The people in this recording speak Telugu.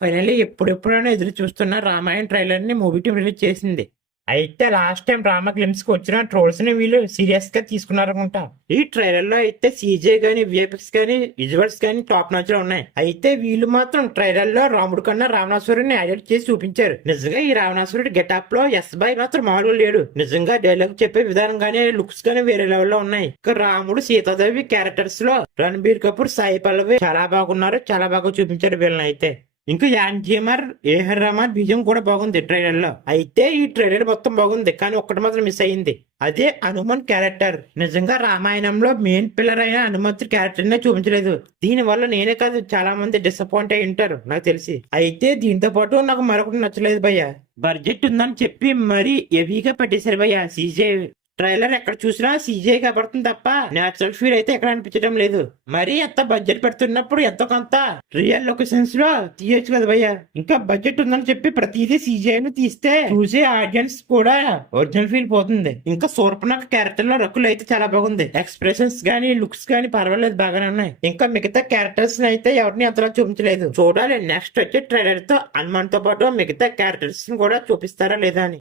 ఫైనల్లీ ఎప్పుడెప్పుడైనా ఎదురు చూస్తున్న రామాయణ ట్రైలర్ ని మూవీ టీం రిలీజ్ చేసింది. అయితే లాస్ట్ టైం రామ గ్లిమ్స్ కి వచ్చిన ట్రోల్స్ ని వీళ్ళు సీరియస్ గా తీసుకున్నారనుకుంటా. ఈ ట్రైలర్ లో అయితే సీజే గానీ విఎఫ్ఎక్స్ గానీ విజువల్స్ గానీ టాప్ నాచ్ లో ఉన్నాయి. అయితే వీళ్ళు మాత్రం ట్రైలర్ లో రాముడు కన్నా రావణాసురుడిని హైలైట్ చేసి చూపించారు. నిజంగా ఈ రావణాసురుడి గెటప్ లో ఎస్ బాయ్ మాత్రం మామూలుగా లేడు. నిజంగా డైలాగ్ చెప్పే విధానం గానీ లుక్స్ గానీ వేరే లెవెల్ లో ఉన్నాయి. ఇక రాముడు సీతాదేవి క్యారెక్టర్స్ లో రణబీర్ కపూర్ సాయి పల్లవి చాలా బాగున్నారు. చాలా బాగా చూపించారు వీళ్ళని అయితే. ఇంకా యాన్జిఎంఆర్ ఏహర్ రహమాన్ విజయం కూడా బాగుంది ట్రైలర్ లో. అయితే ఈ ట్రైలర్ మొత్తం బాగుంది, కానీ ఒక్కటి మాత్రం మిస్ అయ్యింది. అదే హనుమాన్ క్యారెక్టర్. నిజంగా రామాయణంలో మెయిన్ పిల్లర్ అయిన హనుమంతుడి క్యారెక్టర్ నే చూపించలేదు. దీని వల్ల నేనే కాదు చాలా మంది డిసప్పాయింట్ అయి ఉంటారు నాకు తెలిసి. అయితే దీంతో పాటు నాకు మరొకటి నచ్చలేదు భయ్య. బడ్జెట్ ఉందని చెప్పి మరీ హెవీగా పెట్టేశారు భయ్య. సీజే ట్రైలర్ ఎక్కడ చూసినా సీజే కనబడుతుంది తప్ప నేచురల్ ఫీల్ అయితే ఎక్కడ అనిపించడం లేదు. మరి ఎంత బడ్జెట్ పెడుతున్నప్పుడు ఎంతో కొంత రియల్ లొకేషన్స్ లో తీయొచ్చు కదా భయ్య. ఇంకా బడ్జెట్ ఉందని చెప్పి ప్రతిదీ సీజే ను తీస్తే చూసే ఆడియన్స్ కూడా ఒరిజినల్ ఫీల్ పోతుంది. ఇంకా శూర్పణఖ క్యారెక్టర్ లో రకులు అయితే చాలా బాగుంది. ఎక్స్ప్రెషన్స్ గానీ లుక్స్ గానీ పర్వాలేదు, బాగానే ఉన్నాయి. ఇంకా మిగతా క్యారెక్టర్స్ అయితే ఎవరిని అంతలా చూపించలేదు. చూడాలి నెక్స్ట్ వచ్చే ట్రైలర్ తో హనుమాన్ తో పాటు మిగతా క్యారెక్టర్స్ కూడా చూపిస్తారా లేదా అని.